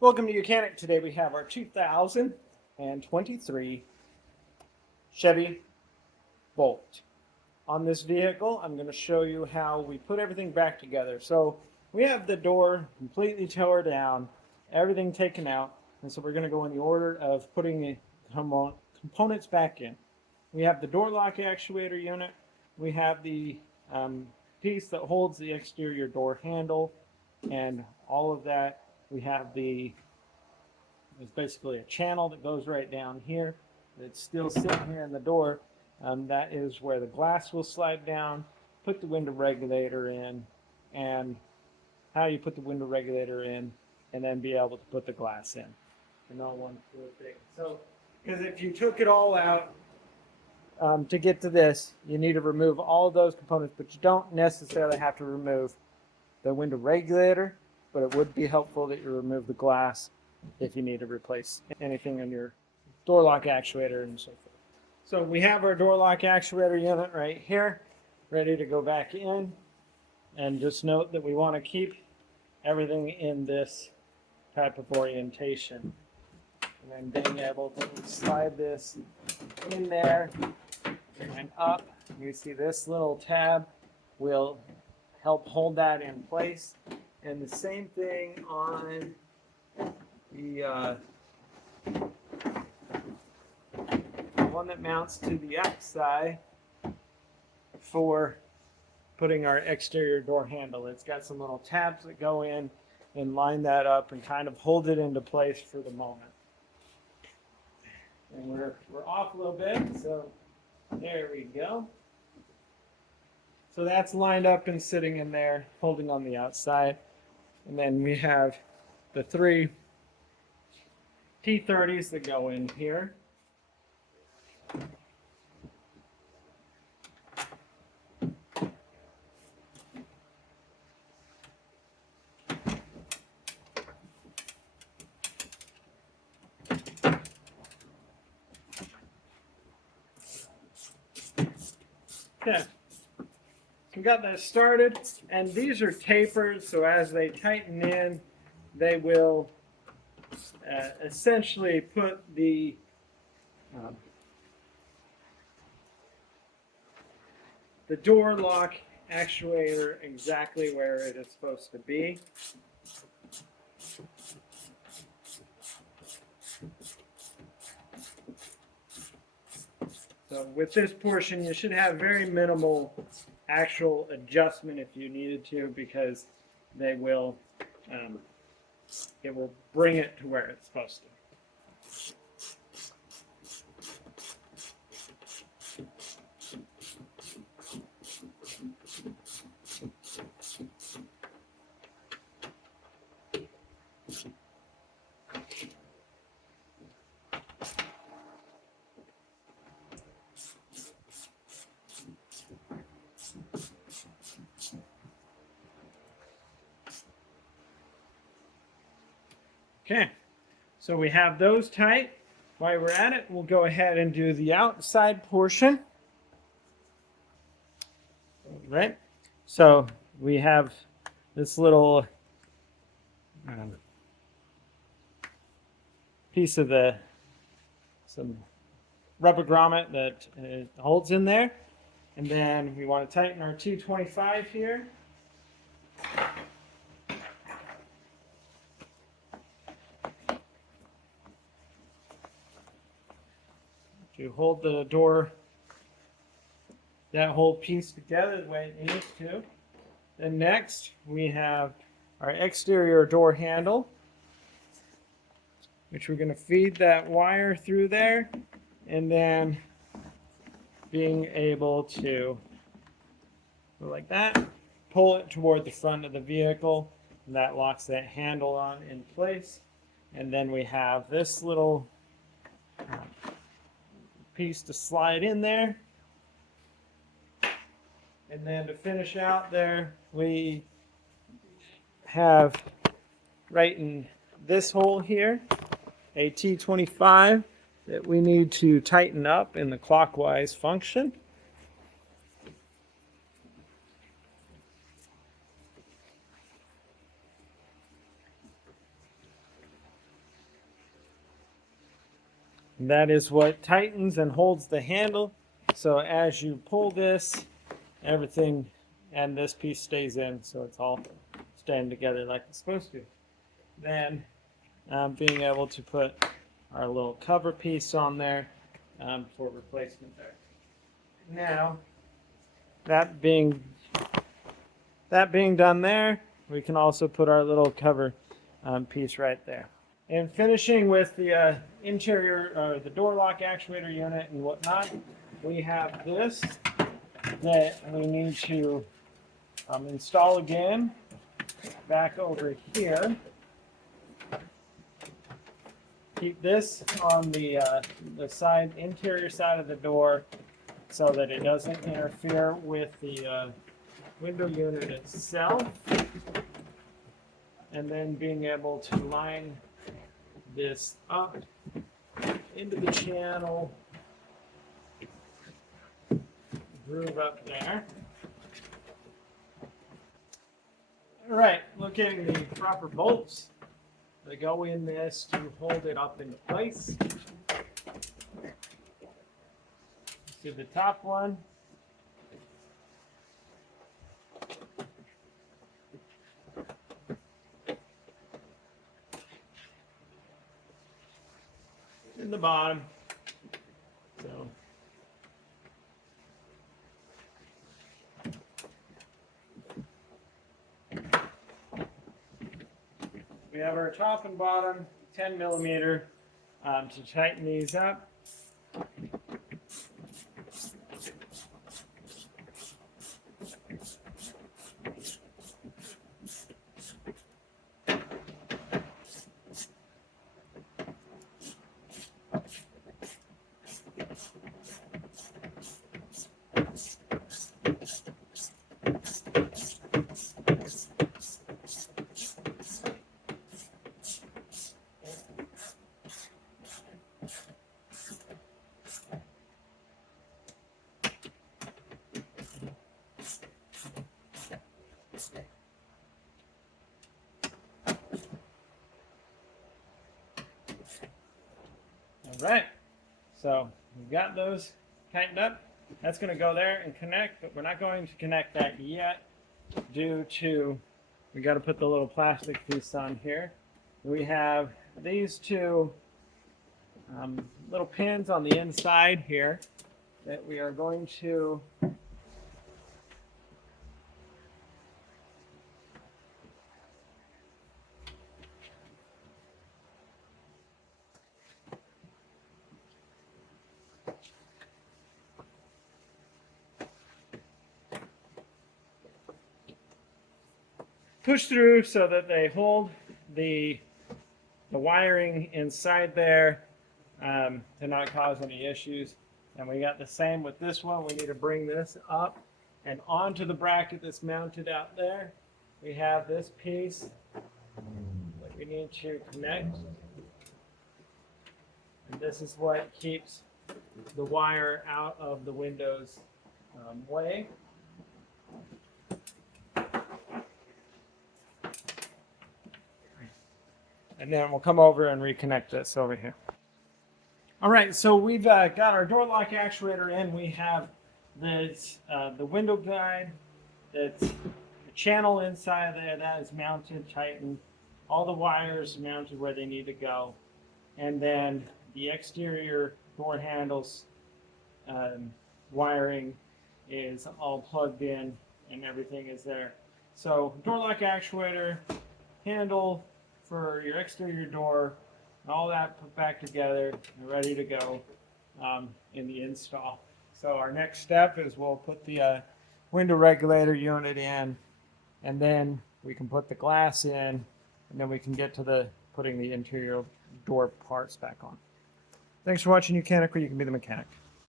Welcome to Mechanic. Today we have our 2023 Chevy Bolt. On this vehicle, I'm going to show you how we put everything back together. So we have the door completely tore down, everything taken out, and so we're going to go in the order of putting the components back in. We have the door lock actuator unit. We have the piece that holds the exterior door handle and all of that. We have there's basically a channel that goes right down here. It's still sitting here in the door. That is where the glass will slide down. Put the window regulator in, and how you put the window regulator in, and then be able to put the glass in. And all one fluid thing. So, because if you took it all out to get to this, you need to remove all of those components, but you don't necessarily have to remove the window regulator. But it would be helpful that you remove the glass if you need to replace anything on your door lock actuator and so forth. So we have our door lock actuator unit right here, ready to go back in. And just note that we want to keep everything in this type of orientation. And then being able to slide this in there and up. You see this little tab will help hold that in place. And the same thing on the one that mounts to the outside for putting our exterior door handle. It's got some little tabs that go in and line that up and kind of hold it into place for the moment. And we're off a little bit, so there we go. So that's lined up and sitting in there, holding on the outside. And then we have the three T30s that go in here. Okay. We got that started, and these are tapered, so as they tighten in, they will essentially put the door lock actuator exactly where it is supposed to be. So with this portion, you should have very minimal actual adjustment if you needed to, because they will it will bring it to where it's supposed to. Okay, so we have those tight. While we're at it, we'll go ahead and do the outside portion. Right? So we have this little piece of some rubber grommet that holds in there. And then we want to tighten our 225 here. To hold the door, that whole piece together the way it needs to. Then next we have our exterior door handle, which we're going to feed that wire through there, and then being able to go like that, pull it toward the front of the vehicle, and that locks that handle on in place. And then we have this little piece to slide in there. And then to finish out there, we have right in this hole here a T25 that we need to tighten up in the clockwise function. And that is what tightens and holds the handle. So as you pull this, everything and this piece stays in, so it's all staying together like it's supposed to. Then being able to put our little cover piece on there for replacement there. Now, that being done there, we can also put our little cover piece right there. And finishing with the interior, the door lock actuator unit and whatnot, we have this that we need to install again back over here. Keep this on the side, interior side of the door so that it doesn't interfere with the window unit itself. And then being able to line this up into the channel, groove up there. All right, locating the proper bolts that go in this to hold it up into place. To the top one. In the bottom. So we have our top and bottom 10 millimeter to tighten these up. All right, so we've got those tightened up. That's going to go there and connect, but we're not going to connect that yet due to we got to put the little plastic piece on here. We have these two little pins on the inside here that we are going to push through so that they hold the wiring inside there to not cause any issues. And we got the same with this one. We need to bring this up and onto the bracket that's mounted out there. We have this piece that we need to connect. And this is what keeps the wire out of the window's way. And then we'll come over and reconnect this over here. All right, so we've got our door lock actuator in. We have this, the window guide, that's the channel inside there that is mounted, tightened. All the wires mounted where they need to go. And then the exterior door handles wiring is all plugged in and everything is there. So door lock actuator, handle for your exterior door, and all that put back together and ready to go in the install. So our next step is we'll put the window regulator unit in, and then we can put the glass in, and then we can get to putting the interior door parts back on. Thanks for watching, Mechanic, where you can be the mechanic.